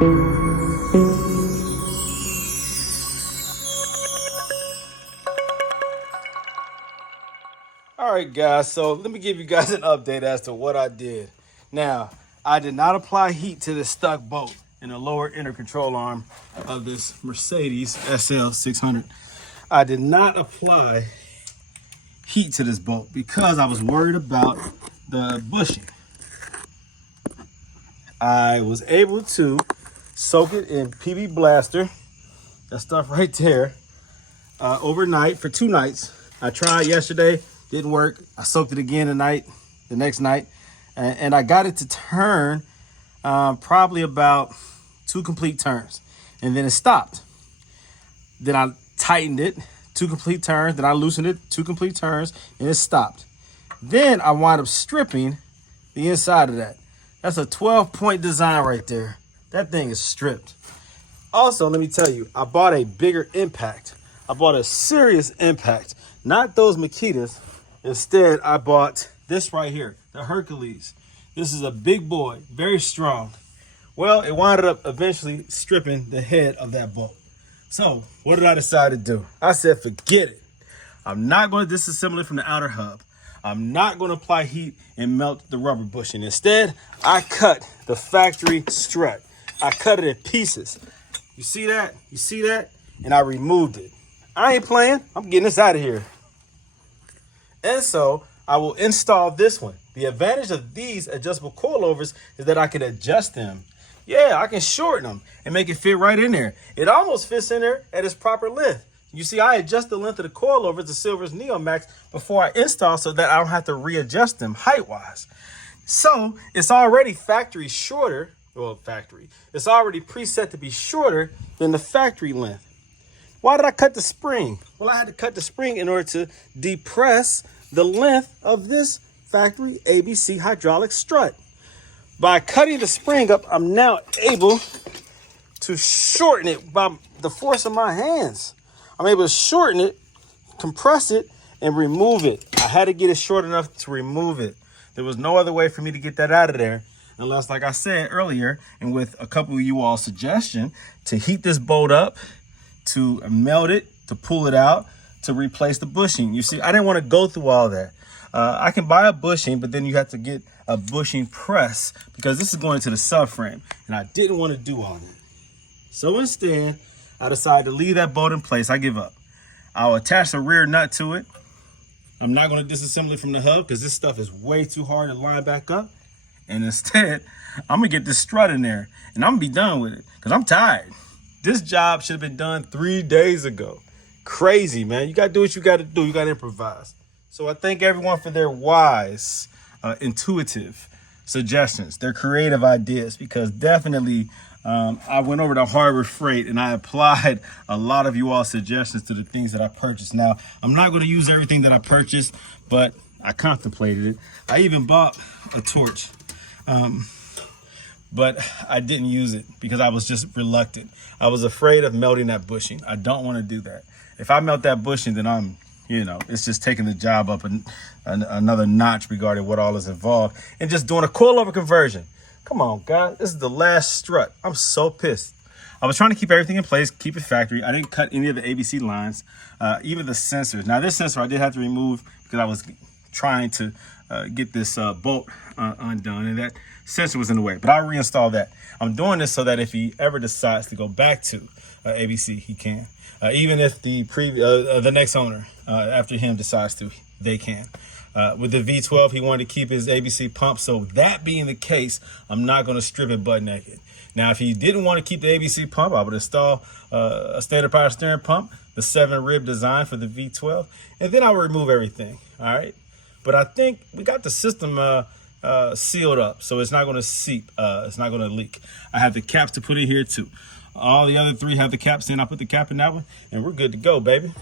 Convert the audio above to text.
All right, guys, so let me give you guys an update as to what I did. Now, I did not apply heat to this stuck bolt in the lower inner control arm of this Mercedes SL 600. I did not apply heat to this bolt because I was worried about the bushing. I was able to soak it in PB Blaster, that stuff right there, overnight for 2 nights. I tried yesterday, didn't work. I soaked it again the next night, and I got it to turn probably about 2 complete turns, and then it stopped. Then I tightened it, 2 complete turns, then I loosened it, 2 complete turns, and it stopped. Then I wound up stripping the inside of that. That's a 12-point design right there. That thing is stripped. Also, let me tell you, I bought a bigger impact. I bought a serious impact, not those Makitas. Instead, I bought this right here, the Hercules. This is a big boy, very strong. Well, it wound up eventually stripping the head of that bolt. So what did I decide to do? I said, forget it. I'm not going to disassemble it from the outer hub. I'm not going to apply heat and melt the rubber bushing. Instead, I cut the factory strut. I cut it in pieces. You see that? You see that? And I removed it. I ain't playing. I'm getting this out of here. And so I will install this one. The advantage of these adjustable coilovers is that I can adjust them. Yeah, I can shorten them and make it fit right in there. It almost fits in there at its proper length. You see, I adjust the length of the coilovers, the Silver's Neo Max, before I install so that I don't have to readjust them height-wise. So it's already factory shorter. Well, factory. It's already preset to be shorter than the factory length. Why did I cut the spring? Well, I had to cut the spring in order to depress the length of this factory ABC hydraulic strut. By cutting the spring up, I'm now able to shorten it by the force of my hands. I'm able to shorten it, compress it, and remove it. I had to get it short enough to remove it. There was no other way for me to get that out of there unless, like I said earlier, and with a couple of you all's suggestion, to heat this bolt up, to melt it, to pull it out, to replace the bushing. You see, I didn't want to go through all that. I can buy a bushing, but then you have to get a bushing press because this is going to the subframe, and I didn't want to do all that. So instead, I decided to leave that bolt in place. I give up. I'll attach a rear nut to it. I'm not going to disassemble it from the hub because this stuff is way too hard to line back up. And instead, I'm going to get this strut in there, and I'm going to be done with it because I'm tired. This job should have been done 3 days ago. Crazy, man. You got to do what you got to do. You got to improvise. So I thank everyone for their wise, intuitive suggestions, their creative ideas, because definitely I went over to Harbor Freight and I applied a lot of you all's suggestions to the things that I purchased. Now, I'm not going to use everything that I purchased, but I contemplated it. I even bought a torch, but I didn't use it because I was just reluctant. I was afraid of melting that bushing. I don't want to do that. If I melt that bushing, then it's just taking the job up another notch regarding what all is involved and just doing a coilover conversion. Come on, guys. This is the last strut. I'm so pissed. I was trying to keep everything in place, keep it factory. I didn't cut any of the ABC lines, even the sensors. Now, this sensor I did have to remove because I was trying to get this bolt undone, and that sensor was in the way. But I'll reinstall that. I'm doing this so that if he ever decides to go back to ABC, he can. Even if the next owner after him decides to, they can. With the V12, he wanted to keep his ABC pump. So that being the case, I'm not going to strip it butt naked. Now, if he didn't want to keep the ABC pump, I would install a standard power steering pump, the 7-rib design for the V12, and then I would remove everything. All right. But I think we got the system sealed up, so it's not going to seep. It's not going to leak. I have the caps to put in here too. All the other 3 have the caps in. I put the cap in that one, and we're good to go, baby.